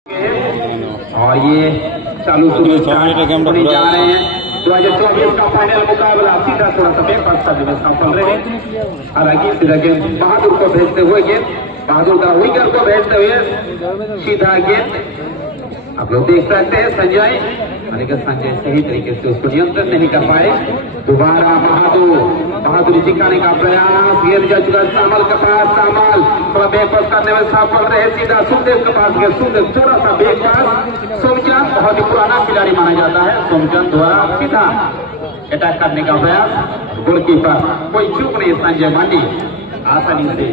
और ये चालू शुरू जा रहे हैं। 2024 का फाइनल मुकाबला सीधा थोड़ा सा बेपक्का में सफल रहे। हालांकि सीधा गेंद बहादुर को भेजते हुए बहादुर का विकेट को भेजते हुए सीधा गेंद आप लोग देख सकते हैं संजय, लेकिन संजय सही तरीके से उसको नियंत्रण नहीं कर पाए। दोबारा बहादुर जिकाने का प्रयास, गेंद जा चुका सामल के पास, सामल थोड़ा बैक पास करने में सफल रहे। सीधा सुखदेव के पास गया, सुखदेव थोड़ा सा बैक पास। सोमचंद बहुत ही पुराना खिलाड़ी माना जाता है। सोमचंद द्वारा सीधा अटैक करने का प्रयास, गोलकीपर कोई चूक नहीं। संजय मांडी आसानी से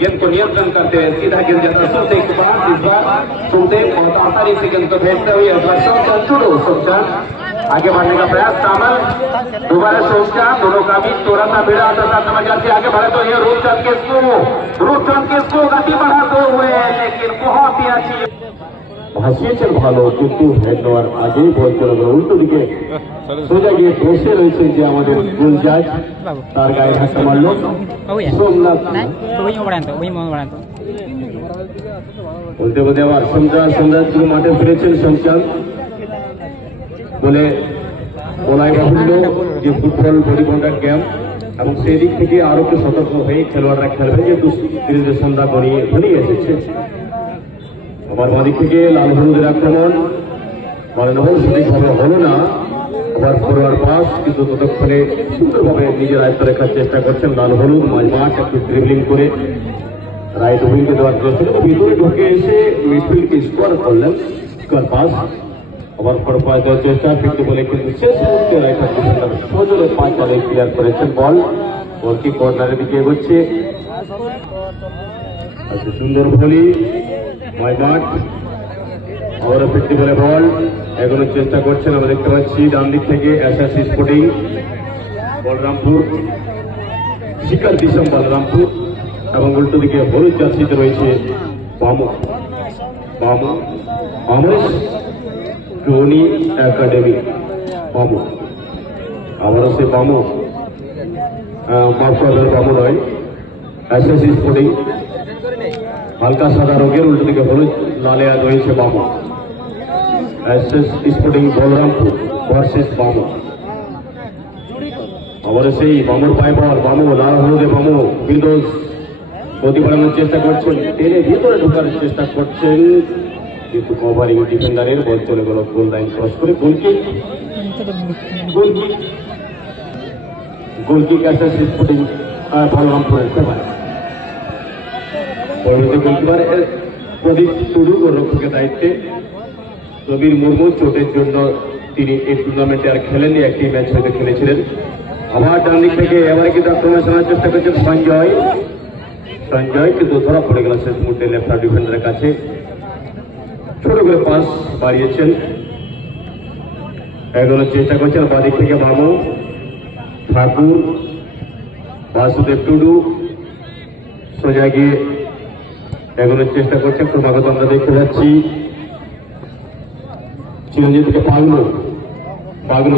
गेंद को नियंत्रण करते हुए सीधा गेंद जाता सुखदेव के पास। इस बार सुखदेव बहुत आसानी से गेंद को भेजते हुए सोमचंद आगे बढ़ने का प्रयास। सामल दोबारा सोमचंद, दोनों का भी थोड़ा सा भिड़ा आता था समझ आती आगे बढ़े तो ये रूपचंद के इसको गति बढ़ाते हुए, लेकिन बहुत ही अच्छी ভাসিয়েছেন ভালো, কিন্তু হেড নেওয়ার আগেই বল চলে গেল উল্টো দিকে সোজা গিয়ে বসে রয়েছেন যে আমাদের গোল জাজ, তার গায়ে ধাক্কা মারল সোমনাথ। বলতে বলতে আবার সন্ধ্যার মাঠে ফিরেছেন সোমচাঁদ বলে বলাই বাহুল্য যে ফুটবল বডি কন্ট্যাক্ট ক্যাম্প, এবং সেই দিক থেকে আরো একটু সতর্ক হয়ে খেলোয়াড়রা খেলবেন, যেহেতু সন্ধ্যা ঘনিয়ে এসেছে। আবার বাঁদিক থেকে লাল হলুদের আক্রমণ, মানবল সঠিকভাবে হলো না। আবার ফরওয়ার্ড পাস, কিন্তু ততক্ষণে সুন্দরভাবে নিজের আয়ত্ত রেখার চেষ্টা করছেন লাল হলুদ। মাঝমাঠ একটু ড্রিবলিং করে রাইট উইংকে দেওয়ার চেষ্টা, ভিতরে ঢুকে এসে মিডফিল্ডকে স্কোয়ার করলেন, স্কোয়ার পাস। আবার ফর পাস দেওয়ার চেষ্টা, কিন্তু বলে কিন্তু শেষ মুহূর্তে রাইট ডিফেন্ডার সজোরে 5 চালে ক্লিয়ার করেছেন বল কি কর্নারের দিকে এগোচ্ছে। আচ্ছা, সুন্দর ভলি মাঠ আবারও ফিরতে বলে বল এগোনোর চেষ্টা করছেন। আমরা দেখতে পাচ্ছি ডান দিক থেকে এসএসসি স্পোর্টিং বলরামপুর, শিকার দিশম বলরামপুর, এবং উল্টো দিকে হলুদ জার্সিতে রয়েছে আমেশ টনি একাডেমি বামু। আবারও সে বামু নয়, এসএসসি স্পোর্টিং হালকা সাদা রঙের, উল্টো দিকে হলুদ লালে রয়েছে Bamu. SS sporting Balrampur versus Bamu. আবার সেই বামুর পায়ে বল, বামু লাল হলুদে বামু বিন্দোজ গতি বাড়ানোর চেষ্টা করছেন, টেনে ভিতরে ঢোকার চেষ্টা করছেন, কিন্তু কভারিং ডিফেন্ডারের বল চলে গেল গোল লাইন ক্রস করে। গোলকিক এসএস স্পোর্টিং বলরামপুরের খেলা। পরবর্তী গোলকিপার প্রদীপ টুডু গোলরক্ষকের দায়িত্বে। রবির মুর্মু চোটের জন্য তিনি এই টুর্নামেন্টে আর খেলেননি, একটি ম্যাচ হয়তো খেলেছিলেন। আবার ডান দিক থেকে এবারে কিন্তু আক্রমণ শোনার চেষ্টা করছেন সঞ্জয়, কিন্তু ধরা পড়ে গেল শেষ মুহূর্তে লেফট ডিফেন্ডারের কাছে। ছোট করে পাস বাড়িয়েছেন, এগোনোর চেষ্টা করছেন বাদিক থেকে মামু ঠাকুর, বাসুদেব টুডু সোজা গিয়ে এগোনোর চেষ্টা করছেন। ক্রমাগত আমরা দেখতে যাচ্ছি চিরঞ্জিত থেকে পাগলু